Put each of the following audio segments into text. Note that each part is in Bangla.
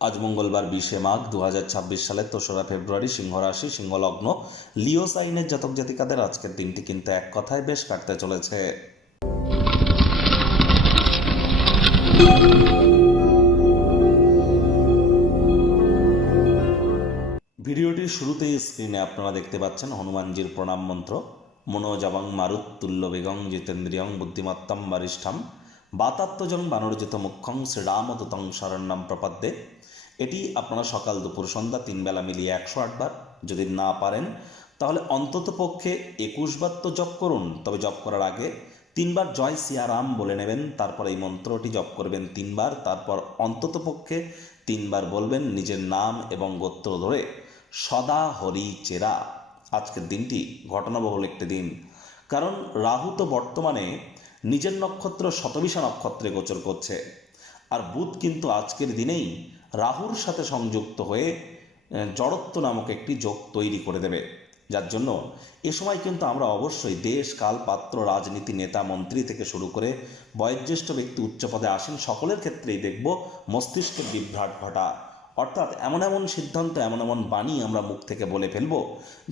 আজ মঙ্গলবার 20শে মাঘ 2026 সালের 3রা ফেব্রুয়ারি, সিংহ রাশি, সিংহ লগ্ন, লিও সাইনের জাতক জাতিকাদের আজকের দিনটি কিন্তু এক কথায় বেশ কাটতে চলেছে। ভিডিওটির শুরুতেই স্ক্রিনে আপনারা দেখতে পাচ্ছেন হনুমানজির প্রণাম মন্ত্র। মনোজবং মারুত্তুল্য বেগং জিতেন্দ্রিয়ং বুদ্ধিমত্তম বরিষ্ঠম বাতাত্মজং বানরজিত মুখ্যং শ্রীরামদূতং শরণ্যম প্রপদ্যে। এটি আপনারা সকাল দুপুর সন্ধ্যা 3 বেলা মিলিয়ে 108 বার, যদি না পারেন তাহলে অন্তত পক্ষে 21 বার তো জপ করুন। তবে জপ করার আগে 3 বার জয় সিয়ারাম বলে নেবেন, তারপর এই মন্ত্রটি জপ করবেন 3 বার, তারপর অন্তত পক্ষে 3 বার বলবেন নিজের নাম এবং গোত্র ধরে সদা হরি চেরা। আজকের দিনটি ঘটনাবহুল একটি দিন, কারণ রাহু তো বর্তমানে নিজের নক্ষত্র শতবিশা নক্ষত্রে গোচর করছে, আর বুধ কিন্তু আজকের দিনেই রাহুর সাথে সংযুক্ত হয়ে জড়ত্ব নামক একটি যোগ তৈরি করে দেবে। যার জন্য এ সময় কিন্তু আমরা অবশ্যই দেশ কাল পাত্র, রাজনীতি, নেতা মন্ত্রী থেকে শুরু করে বয়োজ্যেষ্ঠ ব্যক্তি, উচ্চ পদে আসেন, সকলের ক্ষেত্রেই দেখব মস্তিষ্কের বিভ্রাট ঘটা। অর্থাৎ এমন এমন সিদ্ধান্ত, এমন এমন বাণী আমরা মুখ থেকে বলে ফেলবো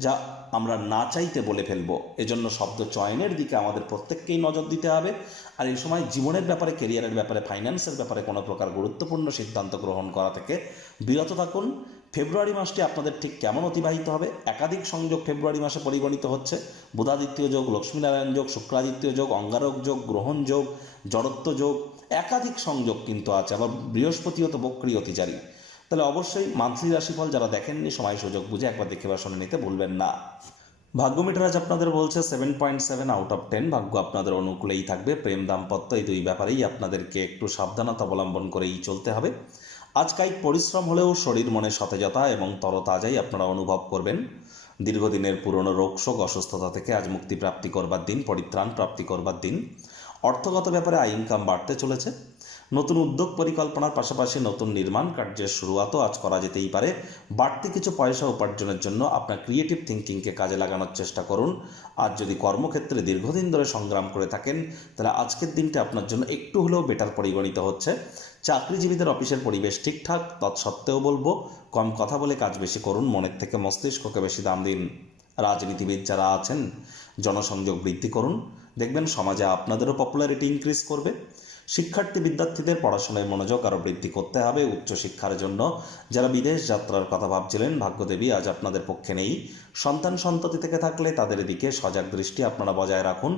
যা আমরা না চাইতে বলে ফেলবো। এজন্য শব্দ চয়নের দিকে আমাদের প্রত্যেককেই নজর দিতে হবে। আর এই সময় জীবনের ব্যাপারে, কেরিয়ারের ব্যাপারে, ফাইন্যান্সের ব্যাপারে কোনো প্রকার গুরুত্বপূর্ণ সিদ্ধান্ত গ্রহণ করা থেকে বিরত থাকুন। ফেব্রুয়ারি মাসটি আপনাদের ঠিক কেমন অতিবাহিত হবে? একাধিক সংযোগ ফেব্রুয়ারি মাসে পরিগণিত হচ্ছে। বুধাদিত্য যোগ, লক্ষ্মীনারায়ণ যোগ, শুক্রাদিত্য যোগ, অঙ্গারক যোগ, গ্রহণ যোগ, জড়ত্ব যোগ, একাধিক সংযোগ কিন্তু আছে। আবার বৃহস্পতিও তো বক্রী অতিচারী। তাহলে অবশ্যই মান্থলি রাশিফল যারা দেখেননি, সময় সুযোগ বুঝে একবার দেখে বা শুনে নিতে ভুলবেন না। ভাগ্য মিটার আজ আপনাদের বলছে 7.7 আউট অফ 10। ভাগ্য আপনাদের অনুকূলেই থাকবে। প্রেম, দাম্পত্য এই দুই ব্যাপারেই আপনাদেরকে একটু সাবধানতা অবলম্বন করেই চলতে হবে। আজ কায়িক পরিশ্রম হলেও শরীর মনে সতেজতা এবং তরতাজাই আপনারা অনুভব করবেন। দীর্ঘদিনের পুরনো রোগশোক, অসুস্থতা থেকে আজ মুক্তি প্রাপ্তি করবার দিন, পরিত্রাণ প্রাপ্তি করবার দিন। অর্থগত ব্যাপারে আয় ইনকাম বাড়তে চলেছে। নতুন উদ্যোগ পরিকল্পনার পাশাপাশি নতুন নির্মাণ কার্যের শুরুয়াতও আজ করা যেতেই পারে। বাড়তি কিছু পয়সা উপার্জনের জন্য আপনার ক্রিয়েটিভ থিঙ্কিংকে কাজে লাগানোর চেষ্টা করুন। আর যদি কর্মক্ষেত্রে দীর্ঘদিন ধরে সংগ্রাম করে থাকেন, তাহলে আজকের দিনটি আপনার জন্য একটু হলেও বেটার পরিগণিত হচ্ছে। চাকরিজীবীদের অফিসের পরিবেশ ঠিকঠাক, তৎসত্ত্বেও বলবো কম কথা বলে কাজ বেশি করুন, মনের থেকে মস্তিষ্ককে বেশি দাম দিন। রাজনীতিবিদ যারা আছেন, জনসংযোগ বৃদ্ধি করুন, দেখবেন সমাজে আপনাদেরও পপুলারিটি ইনক্রিজ করবে। শিক্ষার্থী বিদ্যার্থীদের পড়াশোনায় মনোযোগ আরও বৃদ্ধি করতে হবে। উচ্চশিক্ষার জন্য যারা বিদেশ যাত্রার কথা ভাবছিলেন, ভাগ্যদেবী আজ আপনাদের পক্ষে নেই। সন্তান সন্ততি থেকে থাকলে তাদের দিকে সজাগ দৃষ্টি আপনারা বজায় রাখুন।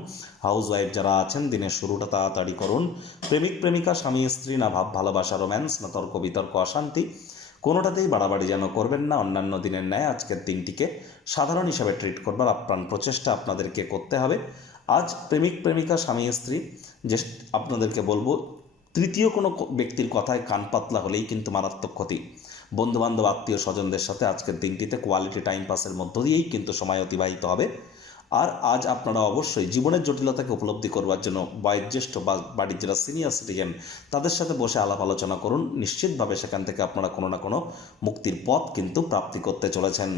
হাউস ওয়াইফ যারা আছেন, দিনের শুরুটা তাড়াতাড়ি করুন। প্রেমিক প্রেমিকা, স্বামী স্ত্রী, না ভাব ভালোবাসা, রোম্যান্স, না তর্ক বিতর্ক, অশান্তি, কোনোটাতেই বাড়াবাড়ি যেন করবেন না। অন্যান্য দিনের ন্যায় আজকের দিনটিকে সাধারণ হিসাবে ট্রিট করবার আপ্রাণ প্রচেষ্টা আপনাদেরকে করতে হবে। আজ প্রেমিক প্রেমিকা, স্বামী স্ত্রী, যে আপনাদেরকে বলবো তৃতীয় কোনো ব্যক্তির কথায় কান পাতলা হলেই কিন্তু মারাত্মক ক্ষতি। বন্ধুবান্ধব, আত্মীয় স্বজনদের সাথে আজকের দিনটিতে কোয়ালিটি টাইম পাসের মধ্য দিয়েই কিন্তু সময় অতিবাহিত হবে। আর আজ আপনারা অবশ্যই জীবনের জটিলতাকে উপলব্ধি করবার জন্য বয়োজ্যেষ্ঠ বা বাড়ির যারা সিনিয়র সিটিজেন তাদের সাথে বসে আলাপ আলোচনা করুন। নিশ্চিতভাবে সেখান থেকে আপনারা কোনো না কোনো মুক্তির পথ কিন্তু প্রাপ্তি করতে চলেছেন।